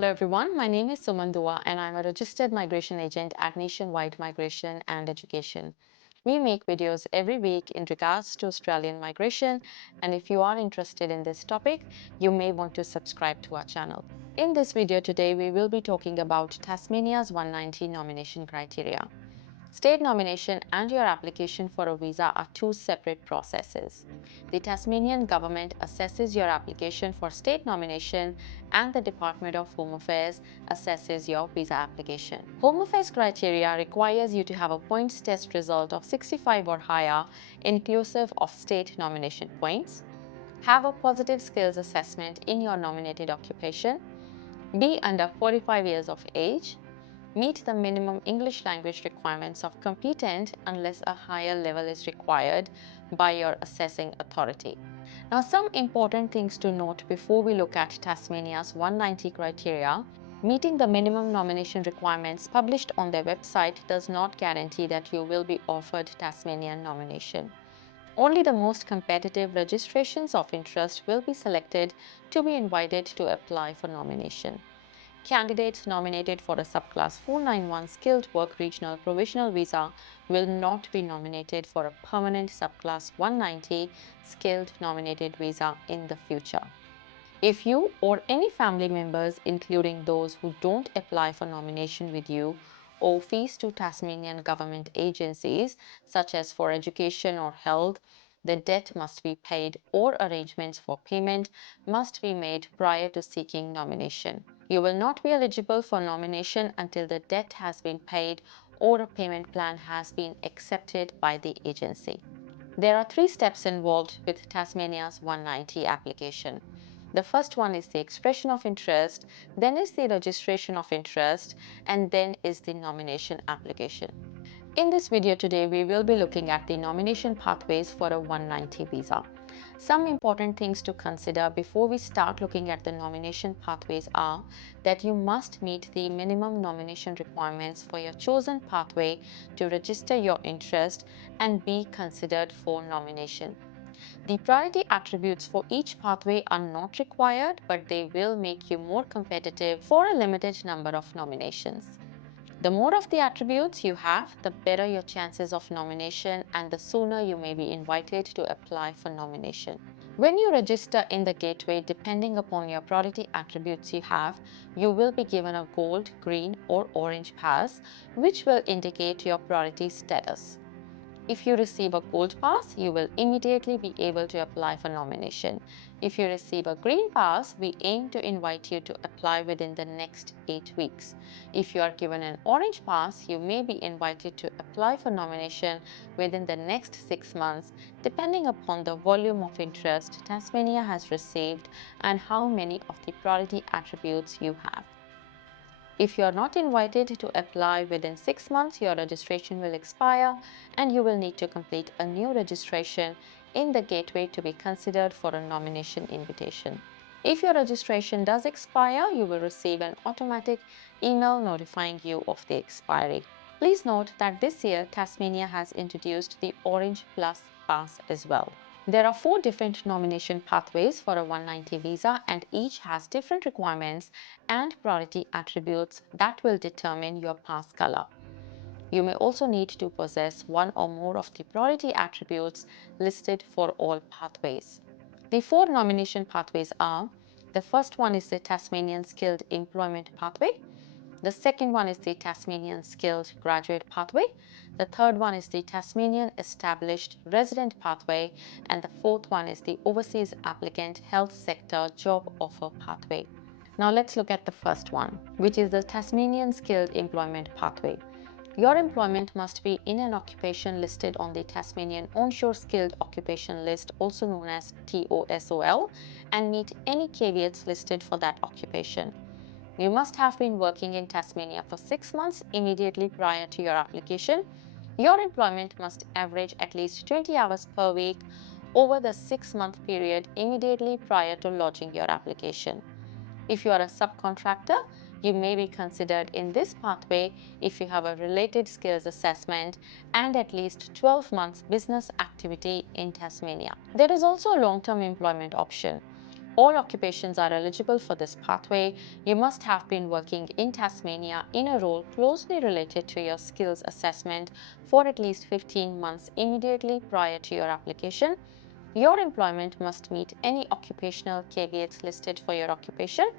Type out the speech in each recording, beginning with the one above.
Hello everyone, my name is Suman and I'm a registered migration agent at Nationwide Migration and Education. We make videos every week in regards to Australian migration, and if you are interested in this topic, you may want to subscribe to our channel. In this video today, we will be talking about Tasmania's 190 nomination criteria. State nomination and your application for a visa are two separate processes. The Tasmanian Government assesses your application for state nomination and the Department of Home Affairs assesses your visa application. Home Affairs criteria requires you to have a points test result of 65 or higher, inclusive of state nomination points, have a positive skills assessment in your nominated occupation, be under 45 years of age, meet the minimum English language requirements of competent unless a higher level is required by your assessing authority. Now, some important things to note before we look at Tasmania's 190 criteria. Meeting the minimum nomination requirements published on their website does not guarantee that you will be offered Tasmanian nomination. Only the most competitive registrations of interest will be selected to be invited to apply for nomination. Candidates nominated for a subclass 491 skilled work regional provisional visa will not be nominated for a permanent subclass 190 skilled nominated visa in the future. If you or any family members, including those who don't apply for nomination with you, owe fees to Tasmanian government agencies such as for education or health, the debt must be paid or arrangements for payment must be made prior to seeking nomination. You will not be eligible for nomination until the debt has been paid or a payment plan has been accepted by the agency. There are 3 steps involved with Tasmania's 190 application. The first one is the expression of interest, then is the registration of interest, and then is the nomination application. In this video today, we will be looking at the nomination pathways for a 190 visa. Some important things to consider before we start looking at the nomination pathways are that you must meet the minimum nomination requirements for your chosen pathway to register your interest and be considered for nomination. The priority attributes for each pathway are not required, but they will make you more competitive for a limited number of nominations. The more of the attributes you have, the better your chances of nomination and the sooner you may be invited to apply for nomination. When you register in the gateway, depending upon your priority attributes you have, you will be given a gold, green or orange pass, which will indicate your priority status. If you receive a gold pass, you will immediately be able to apply for nomination. If you receive a green pass, we aim to invite you to apply within the next 8 weeks. If you are given an orange pass, you may be invited to apply for nomination within the next 6 months, depending upon the volume of interest Tasmania has received and how many of the priority attributes you have. If you are not invited to apply within 6 months, your registration will expire and you will need to complete a new registration in the gateway to be considered for a nomination invitation. If your registration does expire, you will receive an automatic email notifying you of the expiry. Please note that this year Tasmania has introduced the Orange Plus Pass as well. There are 4 different nomination pathways for a 190 visa and each has different requirements and priority attributes that will determine your pass color. You may also need to possess one or more of the priority attributes listed for all pathways. The 4 nomination pathways are: the first one is the Tasmanian Skilled Employment Pathway. The second one is the Tasmanian Skilled Graduate Pathway. The third one is the Tasmanian Established Resident Pathway. And the fourth one is the Overseas Applicant Health Sector Job Offer Pathway. Now let's look at the first one, which is the Tasmanian Skilled Employment Pathway. Your employment must be in an occupation listed on the Tasmanian Onshore Skilled Occupation List, also known as TOSOL, and meet any caveats listed for that occupation. You must have been working in Tasmania for 6 months immediately prior to your application. Your employment must average at least 20 hours per week over the 6-month period immediately prior to lodging your application. If you are a subcontractor, you may be considered in this pathway if you have a related skills assessment and at least 12 months business activity in Tasmania. There is also a long-term employment option. All occupations are eligible for this pathway. You must have been working in Tasmania in a role closely related to your skills assessment for at least 15 months immediately prior to your application. Your employment must meet any occupational caveats listed for your occupation.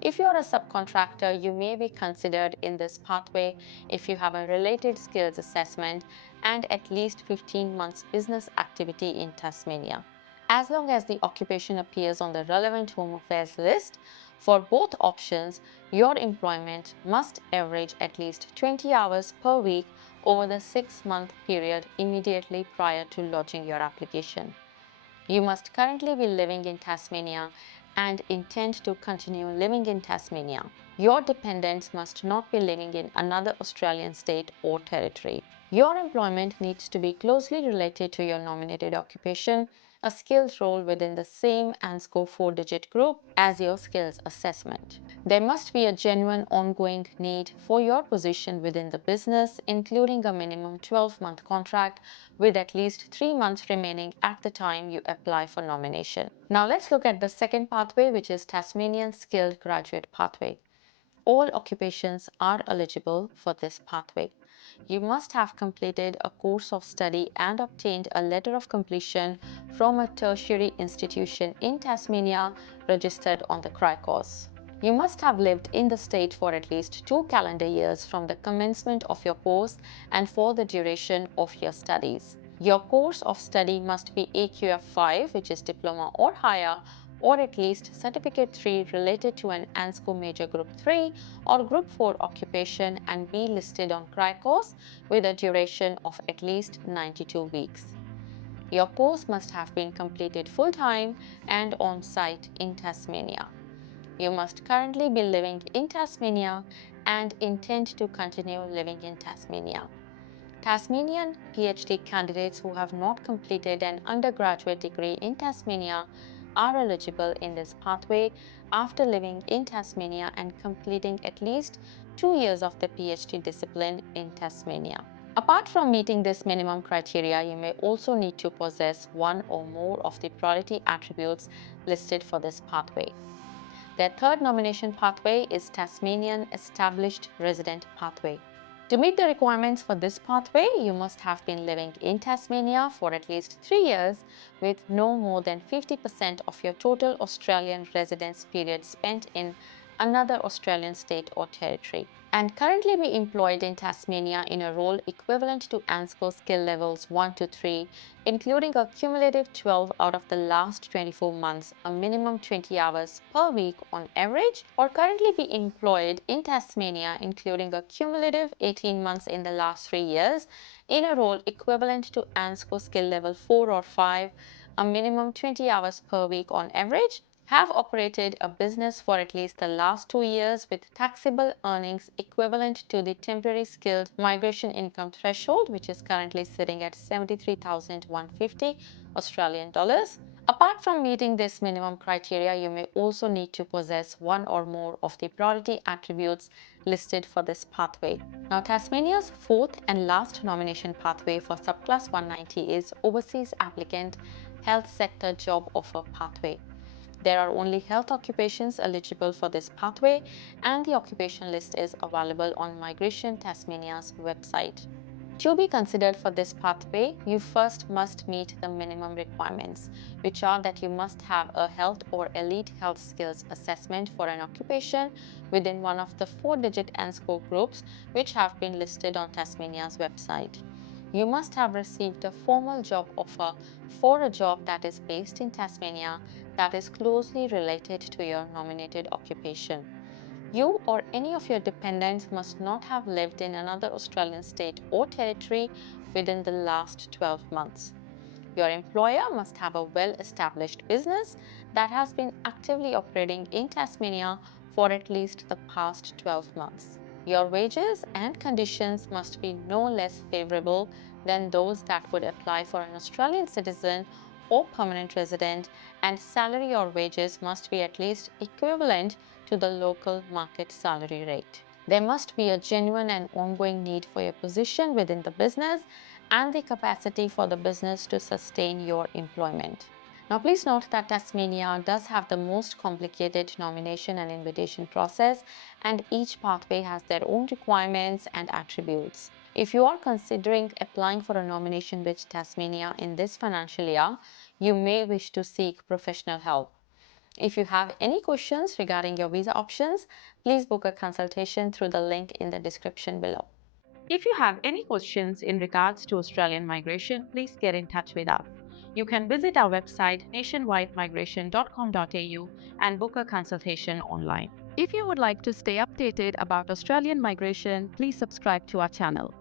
If you are a subcontractor, you may be considered in this pathway if you have a related skills assessment and at least 15 months business activity in Tasmania. As long as the occupation appears on the relevant Home Affairs list, for both options, your employment must average at least 20 hours per week over the 6-month period immediately prior to lodging your application. You must currently be living in Tasmania and intend to continue living in Tasmania. Your dependents must not be living in another Australian state or territory. Your employment needs to be closely related to your nominated occupation, a skills role within the same 𝐶𝐿 4-digit group as your skills assessment. There must be a genuine ongoing need for your position within the business, including a minimum 12-month contract with at least 3 months remaining at the time you apply for nomination. Now let's look at the second pathway, which is Tasmanian Skilled Graduate Pathway. All occupations are eligible for this pathway. You must have completed a course of study and obtained a letter of completion from a tertiary institution in Tasmania registered on the 𝐶𝐻. You must have lived in the state for at least 2 calendar years from the commencement of your course and for the duration of your studies. Your course of study must be AQF 5, which is diploma or higher, or at least Certificate 3 related to an 𝐴NSCO Major Group 3 or Group 4 occupation and be listed on 𝐶𝐻 with a duration of at least 92 weeks. Your course must have been completed full-time and on-site in Tasmania. You must currently be living in Tasmania and intend to continue living in Tasmania. Tasmanian PhD candidates who have not completed an undergraduate degree in Tasmania are eligible in this pathway after living in Tasmania and completing at least 2 years of the PhD discipline in Tasmania. Apart from meeting this minimum criteria, you may also need to possess one or more of the priority attributes listed for this pathway. Their third nomination pathway is Tasmanian Established Resident Pathway. To meet the requirements for this pathway, you must have been living in Tasmania for at least 3 years with no more than 50% of your total Australian residence period spent in another Australian state or territory, and currently be employed in Tasmania in a role equivalent to 𝐴NSCO skill levels 1 to 3, including a cumulative 12 out of the last 24 months, a minimum 20 hours per week on average, or currently be employed in Tasmania, including a cumulative 18 months in the last 3 years, in a role equivalent to 𝐴NSCO skill level 4 or 5, a minimum 20 hours per week on average, have operated a business for at least the last 2 years with taxable earnings equivalent to the temporary skilled migration income threshold, which is currently sitting at 73,150 Australian dollars. Apart from meeting this minimum criteria, you may also need to possess one or more of the priority attributes listed for this pathway. Now, Tasmania's fourth and last nomination pathway for subclass 190 is Overseas Applicant Health Sector Job Offer Pathway. There are only health occupations eligible for this pathway, and the occupation list is available on Migration Tasmania's website. To be considered for this pathway, you first must meet the minimum requirements, which are that you must have a health or elite health skills assessment for an occupation within one of the 4-digit 𝐴NSCO groups which have been listed on Tasmania's website. You must have received a formal job offer for a job that is based in Tasmania that is closely related to your nominated occupation. You or any of your dependents must not have lived in another Australian state or territory within the last 12 months. Your employer must have a well-established business that has been actively operating in Tasmania for at least the past 12 months. Your wages and conditions must be no less favorable than those that would apply for an Australian citizen or permanent resident, and salary or wages must be at least equivalent to the local market salary rate. There must be a genuine and ongoing need for your position within the business and the capacity for the business to sustain your employment. Now, please note that Tasmania does have the most complicated nomination and invitation process, and each pathway has their own requirements and attributes. If you are considering applying for a nomination with Tasmania in this financial year, you may wish to seek professional help. If you have any questions regarding your visa options, please book a consultation through the link in the description below. If you have any questions in regards to Australian migration, please get in touch with us. You can visit our website nationwidemigration.com.au and book a consultation online. If you would like to stay updated about Australian migration, please subscribe to our channel.